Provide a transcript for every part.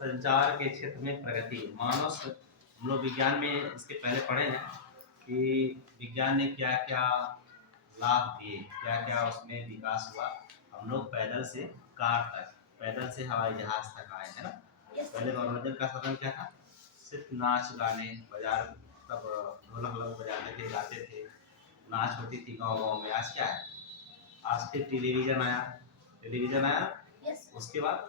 संचार के क्षेत्र में प्रगति हम लोग विज्ञान में इसके पहले पढ़े हैं कि विज्ञान ने क्या क्या लाभ दिए, क्या क्या उसमें विकास हुआ। हम लोग पैदल से कार तक, पैदल से हवाई जहाज तक आए, है ना। पहले मनोरंजन का साधन क्या था? सिर्फ नाच गाने, बाजार तब ढोलक लोग बजाते थे, गाते थे, नाच होती थी गाँव गाँव में। आज क्या है? आज फिर टेलीविजन आया, टेलीविजन आया, उसके बाद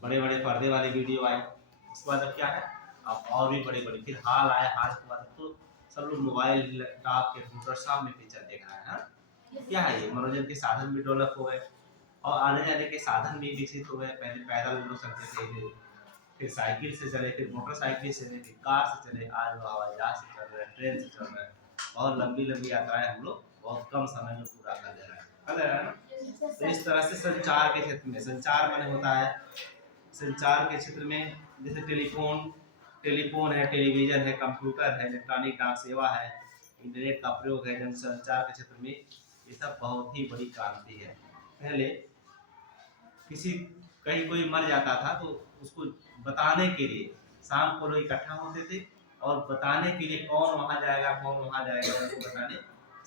बड़े बड़े पर्दे वाली वीडियो आए, उसके बाद अब क्या है, अब और भी बड़े बड़े, फिर हाल आए, हाल के बाद तो सब लोग मोबाइल, लैपटॉप, कंप्यूटर सामने पिक्चर देख रहे हैं। क्या है ये? मनोरंजन के साधन भी डेवलप हो गए और आने जाने के साधन भी विकसित हो गए। पहले पैदल लोग चलते थे, फिर साइकिल से चले, फिर मोटरसाइकिल से चले, फिर कार से चले, आज लोग हवाई जहाज से चल रहे हैं, ट्रेन से चल रहे हैं। और लंबी लंबी यात्राएं हम लोग बहुत कम समय में पूरा कर ले रहे हैं ना। तो इस तरह से संचार के क्षेत्र में, संचार माने होता है, संचार के क्षेत्र में जैसे टेलीफोन है, टेलीविजन है, कंप्यूटर है, इलेक्ट्रॉनिक डाक सेवा है, इंटरनेट का प्रयोग है। जनसंचार के क्षेत्र में ये सब बहुत ही बड़ी क्रांति है। पहले किसी कहीं कोई मर जाता था तो उसको बताने के लिए शाम को लोग इकट्ठा होते थे और बताने के लिए कौन वहाँ जाएगा, कौन वहाँ जाएगा, उनको बताने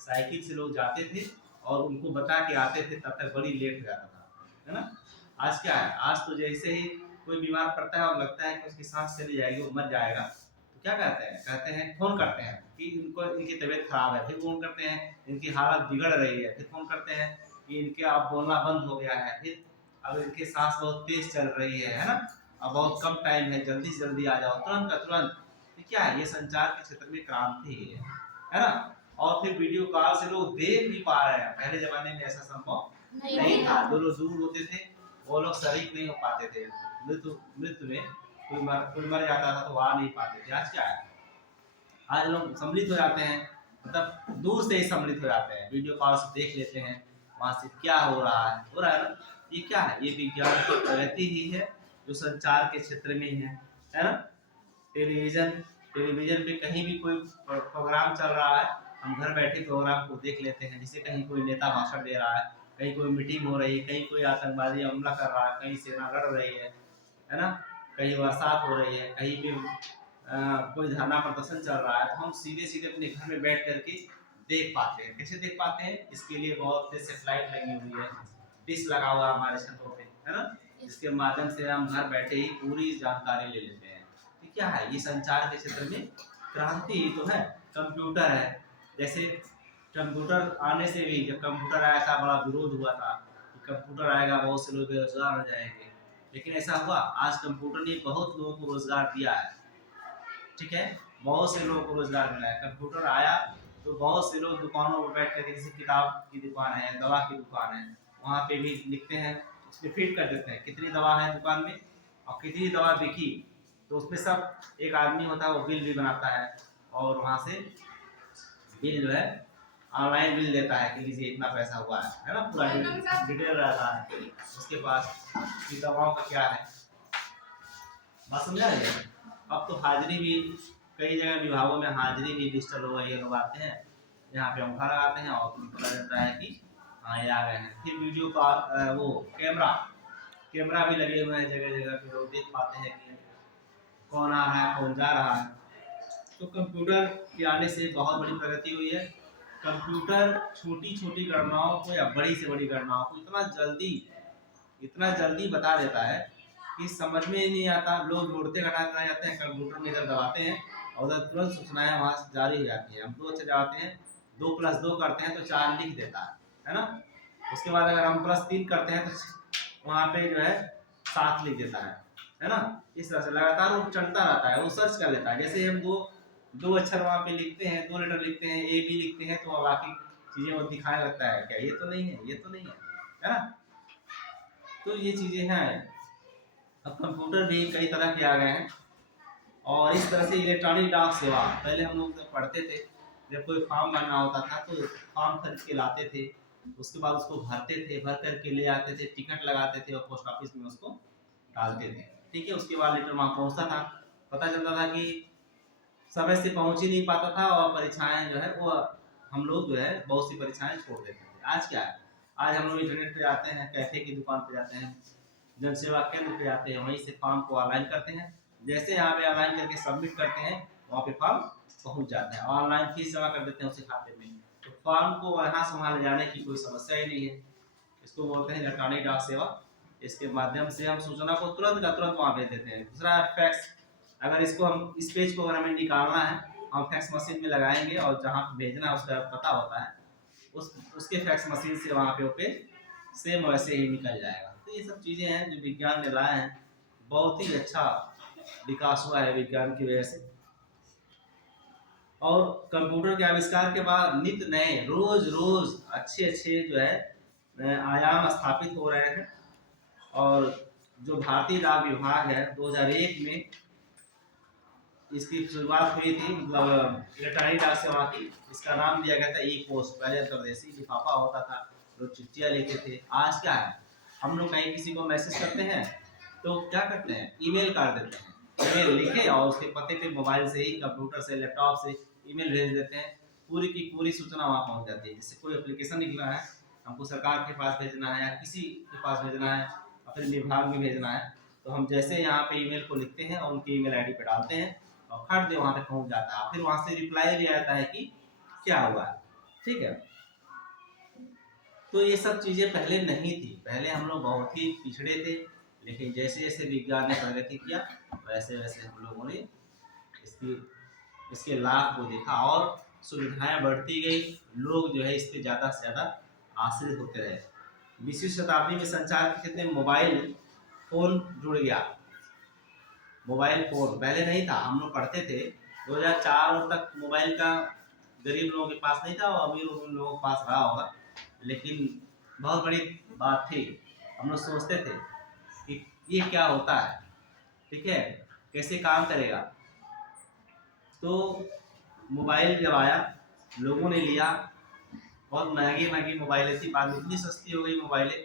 साइकिल से लोग जाते थे और उनको बता के आते थे, तब तक बड़ी लेट हो जाता था, है ना। आज क्या है? आज तो जैसे ही कोई बीमार पड़ता है और लगता है कि उसकी सांस चली जाएगी, वो मर जाएगा, तो क्या कहते हैं फोन करते हैं कि इनको, इनकी तबीयत खराब है, फिर फोन करते हैं इनकी हालत बिगड़ रही है, फिर फोन करते हैं कि इनके अब बोलना बंद हो गया है, फिर अब इनकी सांस बहुत तेज चल रही है ना, अब बहुत कम टाइम है, जल्दी से जल्दी आ जाओ, तुरंत का तुरंत। तो क्या है? ये संचार के क्षेत्र में क्रांति है ना। और फिर वीडियो कॉल से लोग देख भी पा रहे हैं। पहले जमाने में ऐसा संभव नहीं था, जो लोग दूर होते थे वो लोग शरीक नहीं हो पाते थे, मृत्यु में कोई मर जाता था तो आ नहीं पाते थे। आज क्या है? आज लोग सम्मिलित हो जाते हैं, मतलब दूर से ही सम्मिलित हो जाते हैं, वीडियो कॉल से देख लेते हैं वहां से क्या हो रहा है ना। ये क्या है? ये विज्ञान की प्रगति ही है जो संचार के क्षेत्र में है ना। टेलीविजन टेलीविजन पे कहीं भी कोई प्रोग्राम चल रहा है, हम घर बैठे प्रोग्राम को देख लेते हैं। जैसे कहीं कोई नेता भाषण दे रहा है, कहीं कोई मीटिंग हो रही है, कहीं कोई आतंकवादी हमला कर रहा है, कहीं सेना लड़ रही है ना, कहीं बरसात हो रही है, कहीं भी कोई धरना प्रदर्शन चल रहा है, तो हम सीधे सीधे अपने घर में बैठ करके देख पाते हैं। कैसे देख पाते हैं? इसके लिए बहुत से सेटेलाइट लगी हुई है, डिश लगा हुआ हमारे छतों पे, है ना, जिसके माध्यम से हम घर बैठे ही पूरी जानकारी ले लेते हैं। तो क्या है? ये संचार के क्षेत्र में क्रांति ही तो है। कंप्यूटर है, जैसे कंप्यूटर आने से भी, जब कंप्यूटर आया था बड़ा विरोध हुआ था कि कंप्यूटर आएगा बहुत से लोग बेरोजगार हो जाएंगे, लेकिन ऐसा हुआ? आज कंप्यूटर ने बहुत लोगों को रोजगार दिया है, ठीक है, बहुत से लोगों को रोजगार मिला है। कंप्यूटर आया तो बहुत से लोग दुकानों पर बैठ कर, जैसे किताब की दुकान है, दवा की दुकान है, वहाँ पे भी लिखते हैं, उसमें फीड कर देते हैं कितनी दवा है दुकान में और कितनी दवा बिकी, तो उसमें सब एक आदमी होता है, वो बिल भी बनाता है और वहाँ से बिल जो है ऑनलाइन बिल देता है कि लीजिए इतना पैसा हुआ है ना, पूरा डिटेल रहता है उसके पास कि दवाओं का क्या है। बात समझा रहे? अब तो हाजिरी भी कई जगह विभागों में हाजिरी भी डिजिटल हो गई है। लोग आते हैं यहाँ पे अंगूठा लगाते हैं और पता चलता है कि हाँ ये आ गए हैं। फिर वीडियो का वो कैमरा भी लगे हुए हैं जगह जगह पे, लोग देख पाते हैं कि कौन आ रहा है, कौन जा रहा है। तो कंप्यूटर के आने से बहुत बड़ी प्रगति हुई है। कंप्यूटर छोटी छोटी गणनाओं को या बड़ी से बड़ी गणनाओं को इतना जल्दी बता देता है कि समझ में ही नहीं आता। लोग जोड़ते घटाते रह जाते हैं, कंप्यूटर में इधर दबाते हैं और उधर तुरंत सूचनाएं वहाँ से जारी हो जाती हैं। हम तो अच्छे जाते हैं, 2+2 करते हैं तो 4 लिख देता है ना। उसके बाद अगर हम +3 करते हैं तो वहाँ पे जो है 7 लिख देता है ना। इस तरह से लगातार वो चलता रहता है, वो सर्च कर लेता है। जैसे हम दो अक्षर वहाँ पे लिखते हैं, 2 लेटर लिखते हैं, ए बी लिखते हैं, तो बाकी चीजें वो दिखाने लगता है, क्या ये तो नहीं है, ये तो नहीं है ना। तो ये चीजें हैं। अब कंप्यूटर भी कई तरह के आ गए हैं और इस तरह से इलेक्ट्रॉनिक डाक सेवा, पहले हम लोग जब पढ़ते थे, जब कोई फॉर्म भरना होता था तो फॉर्म खरीद के लाते थे, उसके बाद उसको भरते थे, भर करके ले आते थे, टिकट लगाते थे और पोस्ट ऑफिस में उसको डालते थे, ठीक है। उसके बाद लेटर वहाँ पहुँचता था, पता चलता था कि समय से पहुँच ही नहीं पाता था और परीक्षाएं जो है वो हम लोग जो है बहुत सी परीक्षाएं छोड़ देते थे। आज क्या है? आज हम लोग इंटरनेट पे जाते हैं, कैफे की दुकान पे जाते हैं, जन सेवा केंद्र पे आते हैं, वहीं से फॉर्म को ऑनलाइन करते हैं। जैसे यहाँ पे ऑनलाइन करके सबमिट करते हैं, वहाँ पे फॉर्म पहुँच जाता है। ऑनलाइन फीस जमा कर देते हैं उसी खाते में, तो फॉर्म को वहाँ से वहाँ ले जाने की कोई समस्या ही नहीं है। इसको बोलते हैं इलेक्ट्रॉनिक डाक सेवा। इसके माध्यम से हम सूचना को तुरंत का तुरंत वहाँ भेज देते हैं। दूसरा है फैक्स। अगर इसको हम इस पेज को अगर हमें निकालना है, हम फैक्स मशीन में लगाएंगे और जहाँ भेजना है उसका पता होता है, उसके फैक्स मशीन से वहाँ पे वो पेज सेम वैसे ही निकल जाएगा। तो ये सब चीज़ें हैं जो विज्ञान ने लाए हैं। बहुत ही अच्छा विकास हुआ है विज्ञान की वजह से। और कंप्यूटर के आविष्कार के बाद नित्य नए रोज रोज अच्छे अच्छे जो है आयाम स्थापित हो रहे हैं। और जो भारतीय डाक विभाग है 2001 में इसकी शुरुआत हुई थी, मतलब इलेक्ट्रॉनिक डाक सेवा की। इसका नाम दिया गया था ई पोस्ट। पहले अंतर्देशीय लिफाफा होता था, लोग चिट्ठियाँ लिखते थे। आज क्या है, हम लोग कहीं किसी को मैसेज करते हैं तो क्या करते हैं, ईमेल कर देते हैं। ईमेल लिखे और उसके पते पे मोबाइल से ही, कंप्यूटर से, लैपटॉप से ईमेल भेज देते हैं। पूरी की पूरी सूचना वहाँ पहुँच जाती है। जैसे कोई एप्लीकेशन निकला है, हमको सरकार के पास भेजना है या किसी के पास भेजना है, अपने विभाग में भेजना है, तो हम जैसे यहाँ पे ईमेल को लिखते हैं और उनकी ईमेल आईडी पे डालते हैं और खट दे वहाँ तक पहुँच जाता है। फिर वहाँ से रिप्लाई भी आता है कि क्या हुआ है। ठीक है, तो ये सब चीज़ें पहले नहीं थी। पहले हम लोग बहुत ही पिछड़े थे, लेकिन जैसे जैसे विज्ञान ने प्रगति किया वैसे वैसे हम लोगों ने इसकी इसके लाभ को देखा और सुविधाएं बढ़ती गई। लोग जो है इस पर ज़्यादा से ज़्यादा आश्रित होते रहे। 20वीं शताब्दी में संचार के क्षेत्र में मोबाइल फ़ोन जुड़ गया। मोबाइल फ़ोन पहले नहीं था, हम लोग पढ़ते थे 2004 तक मोबाइल का गरीब लोगों के पास नहीं था और अमीर लोगों के पास रहा होगा। लेकिन बहुत बड़ी बात थी, हम लोग सोचते थे कि ये क्या होता है, ठीक है, कैसे काम करेगा। तो मोबाइल जब आया, लोगों ने लिया। बहुत महंगी महंगी मोबाइलें थी, बाद में इतनी सस्ती हो गई मोबाइलें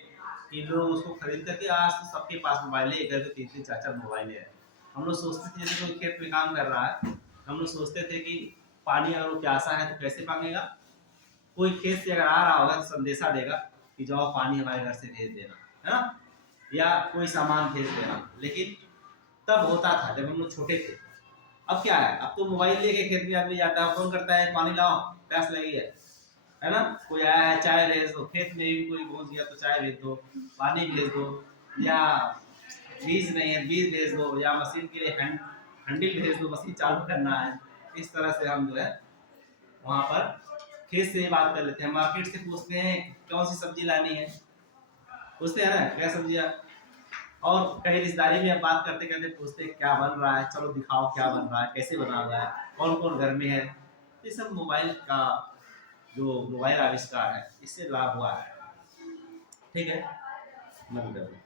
कि लोग उसको खरीद करके आज तो सबके पास मोबाइलें, एक घर के 3-3 4-4 मोबाइलें हैं। हम लोग सोचते थे जैसे कोई खेत में काम कर रहा है, हम लोग सोचते थे कि पानी अगर वो प्यासा है तो कैसे मांगेगा। कोई खेत से अगर आ रहा होगा तो संदेशा देगा कि जाओ पानी हमारे घर से भेज देना, है ना, या कोई सामान भेज देना। लेकिन तब होता था जब हम लोग छोटे थे। अब क्या है, अब तो मोबाइल लेके खेत में आदमी जाता है, फोन करता है पानी लाओ प्यास लगी है ना। कोई आया है चाय भेज दो, खेत में भी कोई पहुंच गया तो चाय भेज दो, पानी भेज दो, या बीज नहीं है बीज भेज दो, या मशीन के लिए हैंडल भेज दो, मशीन चालू करना है। इस तरह से हम जो है वहाँ पर खेत से ही बात कर लेते हैं। मार्केट से पूछते हैं कौन सी सब्जी लानी है, पूछते हैं ना क्या सब्जियाँ। और कहीं रिश्तेदारी में बात करते करते पूछते हैं क्या बन रहा है, चलो दिखाओ क्या बन रहा है, कैसे बना हुआ है, कौन कौन घर में है। ये सब मोबाइल का जो मोबाइल आविष्कार है इससे लाभ हुआ है। ठीक है, बंद कर दो।